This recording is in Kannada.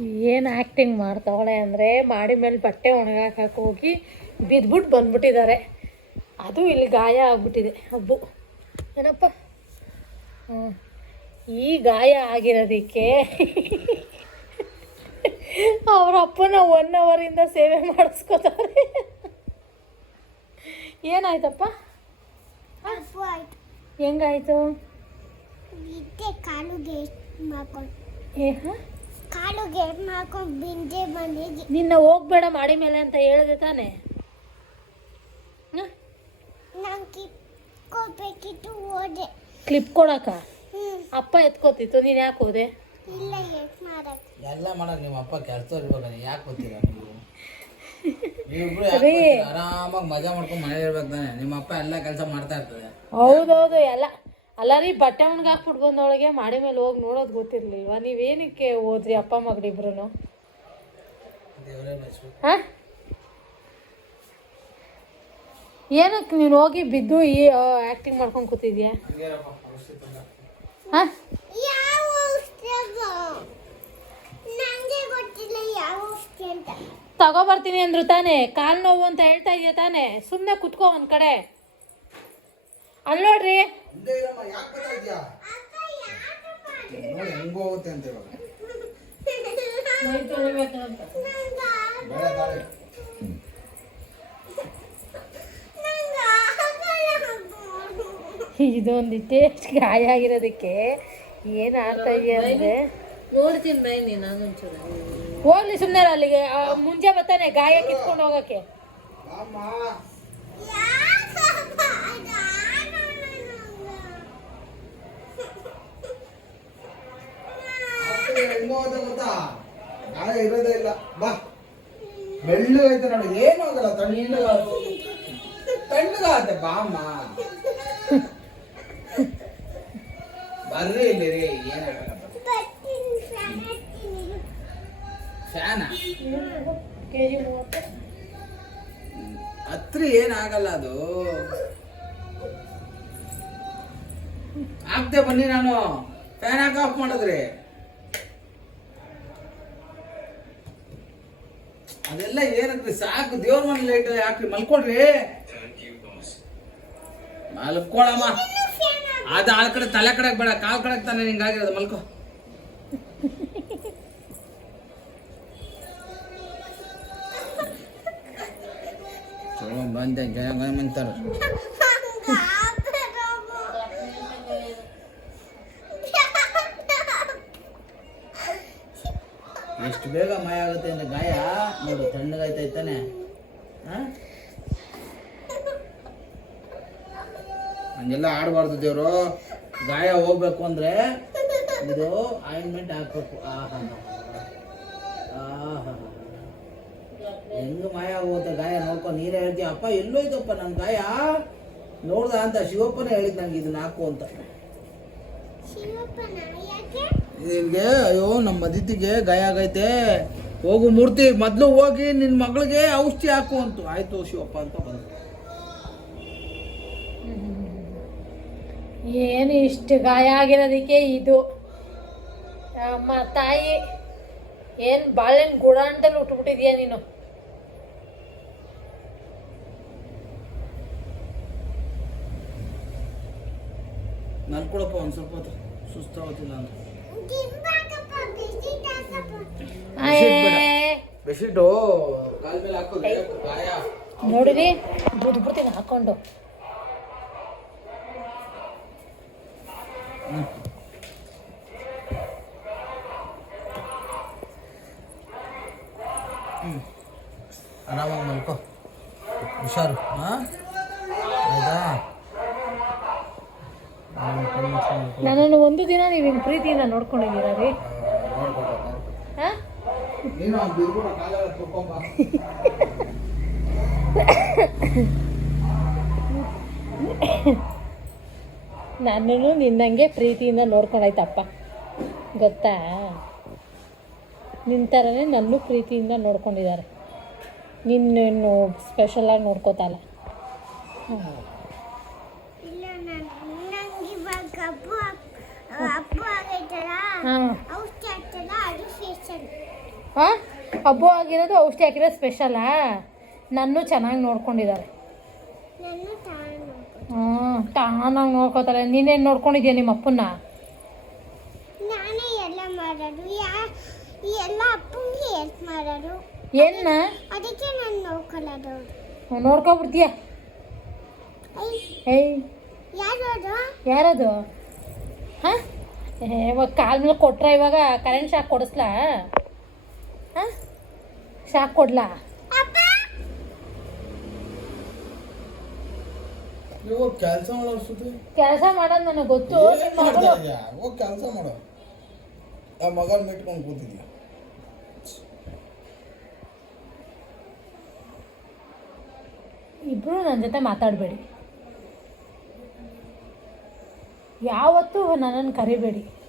ಏನು ಆ್ಯಕ್ಟಿಂಗ್ ಮಾಡ್ತಾವಳೆ ಅಂದರೆ ಮಾಡಿ ಮೇಲೆ ಬಟ್ಟೆ ಒಣಗಾಕಕ್ಕೆ ಹೋಗಿ ಬಿದ್ದುಬಿಟ್ಟು ಬಂದ್ಬಿಟ್ಟಿದ್ದಾರೆ ಅದು ಇಲ್ಲಿ ಗಾಯ ಆಗ್ಬಿಟ್ಟಿದೆ. ಹಬ್ಬು ಏನಪ್ಪ? ಹ್ಞೂ ಈ ಗಾಯ ಆಗಿರೋದಕ್ಕೆ ಅವ್ರ ಅಪ್ಪನ ಒನ್ ಅವರಿಂದ ಸೇವೆ ಮಾಡಿಸ್ಕೋತಾರೆ. ಏನಾಯ್ತಪ್ಪ? ಹೆಂಗಾಯ್ತು? ಕಾಲು ಕಾಲು ಗೇಟ್ ಮಾಡ್ಕೊಂಡು ಬಿಂದೆ ಬಂದಿದ್ದೆ. ನಿನ್ನ ಹೋಗ್ಬೇಡ ಮಾಡಿ ಮೇಲೆ ಅಂತ ಹೇಳಿದೆ ತಾನೆ. ನಂಗೆ ಕಿತ್ಕೋಬೇಕಿತ್ತು ಹೋದೆ. ಕ್ಲಿಪ್ ಕೊಡಕ ಅಪ್ಪ ಎತ್ಕೋತಿತ್ತು ನೀನು ಯಾಕೆ ಹೋದೆ? ಇಲ್ಲ ಎತ್ ಮಾಡಕ್ಕೆ ಎಲ್ಲ ಮಾಡೋದು ನಿಮ್ಮ ಅಪ್ಪ ಕೆಲಸ ಇರ್ಬೇಕು ಯಾಕೆ ಗೊತ್ತಿಲ್ಲ ನೀವು ನೀವಿಬ್ರು. ಆರಾಮಾಗಿ ಮಜಾ ಮಾಡ್ಕೊಂಡು ಮನೇಲಿ ಇರ್ಬೇಕು ತಾನೆ. ನಿಮ್ಮ ಅಪ್ಪ ಎಲ್ಲ ಕೆಲಸ ಮಾಡ್ತಾ ಇರ್ತದೆ. ಹೌದೌದು ಎಲ್ಲ ಅಲ್ಲ ರೀ ಬಟ್ಟೆ ಒಣಗಾಕ್ಬಿಟ್ಟು ಬಂದೊಳಗೆ ಮಾಡಿ ಮೇಲೆ ಹೋಗಿ ನೋಡೋದು ಗೊತ್ತಿರ್ಲಿಲ್ವಾ? ನೀವೇನಕ್ಕೆ ಹೋದ್ರಿ ಅಪ್ಪ ಮಗಳಿಬ್ರು ಹಾಂ? ಏನಕ್ಕೆ ನೀನು ಹೋಗಿ ಬಿದ್ದು ಈ ಆ್ಯಕ್ಟಿಂಗ್ ಮಾಡ್ಕೊಂಡು ಕೂತಿದ್ಯಾ? ಹಾಂ? ತಗೋಬರ್ತೀನಿ ಅಂದ್ರು ತಾನೇ ಕಾಲು ನೋವು ಅಂತ ಹೇಳ್ತಾ ಇದೆಯಾ ತಾನೇ ಸುಮ್ಮನೆ ಕುತ್ಕೋ ಒಂದು ಕಡೆ. ಅಲ್ಲಿ ನೋಡ್ರಿ ಹಿಂದೆ ಇರಮ್ಮ ಯಾಕೆ ಬರ್ತಾ ಇದೆಯಾ ನೋಡಿ ಹೆಂಗೋ ಹೋಗುತ್ತೆ ಅಂತ ಇವಾಗ. ಬೇಡ ತಾಳೆ ಇದೊಂದಿಟ್ಟೆ ಗಾಯ ಆಗಿರೋದಕ್ಕೆ ಏನು ಆಗ್ತಾ ಇದೆಯಾ ಅಂದರೆ? ನೋಡ್ತೀನಿ ಬೈ ನೀನು ಅದೊಂಚೂರು ಹೋಗ್ಲಿ ಸುಮ್ಮನೆ ಅಲ್ಲಿಗೆ. ಮುಂಜೆ ಬರ್ತಾನೆ ಗಾಯ ಕಿತ್ಕೊಂಡು ಹೋಗಕ್ಕೆ ಅಮ್ಮ ಹೆಂಗೋ ಹೋಗುತ್ತೆ ಗೊತ್ತಾ ಗಾಯ ಇರೋದೇ ಇಲ್ಲ. ಬಾ. ಬೆಳ್ಳಗೈತೆ ನೋಡಿ. ಏನು ಆಗಲ್ಲ, ತಣ್ಣಗ ತಣ್ಣಗಾಗುತ್ತೆ ಬಾಮ್ಮ. ಬರ್ರಿ ಇಲ್ಲಿ ರೀ ಏನಾಗಲ್ಲ ಫ್ಯಾನ? ಹತ್ರಿ ಏನಾಗಲ್ಲ ಅದು. ಆಗ್ತೆ ಬನ್ನಿ ನಾನು. ಫ್ಯಾನ್ ಹಾಕಿ ಆಫ್ ಮಾಡಿದ್ರಿ? ಅದೆಲ್ಲ ಏನಂತ ಸಾಕು, ದೇವ್ರ ಮನೆ ಲೈಟ್ ಹಾಕ್ರಿ ಮಲ್ಕೊಳ್ರಿ. ಮಲ್ಕೊಳಮ್ಮ. ಅದು ಆ ಕಡೆ ತಲೆ ಕಡೆ ಬೇಡ, ಕಾಲ್ ಕಡೆ ತಾನೆ ಹಿಂಗಾಗಿರೋದು ಮಲ್ಕೋ. ಚಲೋ ಬಂದೆ ಜಯ ಮಂತಾರ ಎಷ್ಟು ಬೇಗ ಮಾಯ ಆಗುತ್ತೆ ಅಂದ್ರೆ ಗಾಯ? ನೋಡು ತಣ್ಣಗಾಯ್ತಾಯ್ತಾನೆ ಹಂಗೆಲ್ಲ ಆಡಬಾರ್ದು ದೇವರು. ಗಾಯ ಹೋಗ್ಬೇಕು ಅಂದ್ರೆ ಇದು ಆಯಿಂಟ್ಮೆಂಟ್ ಹಾಕ್ಬೇಕು. ಆಹಾ. ಆಹಾ. ಹೆಂಗ್ ಮಾಯ ಹೋಗುತ್ತೆ ಗಾಯ? ನೋಡ್ಕೊ ನೀರೇ ಹೇಳ್ತೀಯ, ಅಪ್ಪ ಎಲ್ಲೋಯ್ತಪ್ಪ ನನ್ನ ಗಾಯ? ನೋಡ್ದ ಅಂತ ಶಿವಪ್ಪನೇ ಹೇಳಿದ್ ನಂಗೆ, ಇದನ್ನ ಹಾಕು ಅಂತ. ನಿನ್ಗೆ ಅಯ್ಯೋ ನಮ್ಮ ಅದಿತಿಗೆ ಗಾಯ ಆಗೈತೆ. ಹೋಗು ಮೂರ್ತಿ ಮೊದ್ಲು ಹೋಗಿ ನಿನ್ನ ಮಗಳಿಗೆ ಔಷಧಿ ಹಾಕು ಅಂತು. ಆಯಿತು ಶಿವಪ್ಪ ಅಂತ ಬಂದ ಏನು ಇಷ್ಟು ಗಾಯ ಆಗಿರೋದಕ್ಕೆ ಇದು? ಅಮ್ಮ ತಾಯಿ ಏನು ಬಾಳೆಹಣ್ಣು ಗುಡಾಂಡಲ್ಲಿ ಉಟ್ಬಿಟ್ಟಿದ್ಯಾ ನೀನು? ನಲ್ಕೊಳಪ್ಪ ಒಂದು ಸ್ವಲ್ಪ ಹೊತ್ತು. ಸುಸ್ತಾಗೋದಿಲ್ಲ ಅಂತ. ಬೆಡ್ಶೀಟು ನೋಡಿರಿ ಬಿಡ್ಬಿಡ್ತೀನಿ ಹಾಕೊಂಡು. ಆರಾಮಾಗಿ ಮಲ್ಕೋ. ಹುಷಾರು. ಹಾಂ? ಆಯ್ತಾ? ನನ್ನನ್ನು ಒಂದು ದಿನ ನೀವು ನಿಮ್ಮ ಪ್ರೀತಿಯಿಂದ ನೋಡ್ಕೊಂಡಿದ್ದೀರಾ ರೀ. ಹಾಂ. ನನ್ನನ್ನು ನಿನ್ನಂಗೆ ಪ್ರೀತಿಯಿಂದ ನೋಡ್ಕೊಂಡಾಯ್ತಪ್ಪ ಗೊತ್ತಾ? ನಿನ್ನ ಥರನೇ ನನ್ನೂ ಪ್ರೀತಿಯಿಂದ ನೋಡ್ಕೊಂಡಿದ್ದಾರೆ. ನಿನ್ನನ್ನು ಸ್ಪೆಷಲಾಗಿ ನೋಡ್ಕೋತಲ್ಲ ಇಲ್ಲ. ನಾನು ಹಬ್ಬ ಇವಾಗ ಅಪ್ಪು ಅಪ್ಪು ಆಗೈತಲ್ಲ ಔಷಧಿ ಹಾಕ್ತಲ್ಲ ಅದು ಫೇಶನ್ ಹಾಂ? ಹಬ್ಬ ಆಗಿರೋದು ಔಷಧಿ ಹಾಕಿರೋ ಸ್ಪೆಷಲಾ ನನ್ನೂ ಚೆನ್ನಾಗಿ ನೋಡ್ಕೊಂಡಿದ್ದಾರೆ. ಹ್ಞೂ ತಾನಾಗಿ ನೋಡ್ಕೋತಾರೆ. ನೀನೇನು ನೋಡ್ಕೊಂಡಿದ್ಯಾ ನಿಮ್ಮ ಅಪ್ಪನ್ನ? ನಾನೇ ಎಲ್ಲ ಮಾಡೋದು. ಎಲ್ಲ ಅಪ್ಪಂಗೆ ಹೆಲ್ಪ್ ಮಾಡೋದು. ಏನ ಅದಕ್ಕೆ ನಾನು ನೋಡ್ಕೊಳ್ಳೋದು ನೋಡ್ಕೊಬಿಡ್ತೀಯ? ಏಯ್. ಯಾರದು? ಹಾಂ? ಇವಾಗ ಕಾಲ್ ಮೇಲೆ ಕೊಟ್ರ ಇವಾಗ ಕರೆಂಟ್ ಶಾಕ್ ಕೊಡಿಸ್ಲಾ? ಹಾಂ? ಶಾಕ್ ಕೊಡ್ಲಾ? ಕೆಲಸ ಕೆಲಸ ಮಾಡೋದು ನನಗೆ ಗೊತ್ತು ಕೆಲಸ ಮಾಡೋ. ಆ ಮಗನ ಬಿಟ್ಕೊಂಡು ಕೂತಿದ್ಯಾ? ಇಬ್ಬರು ನನ್ನ ಜೊತೆ ಮಾತಾಡಬೇಡಿ. ಯಾವತ್ತೂ ನನ್ನನ್ನು ಕರಿಬೇಡಿ.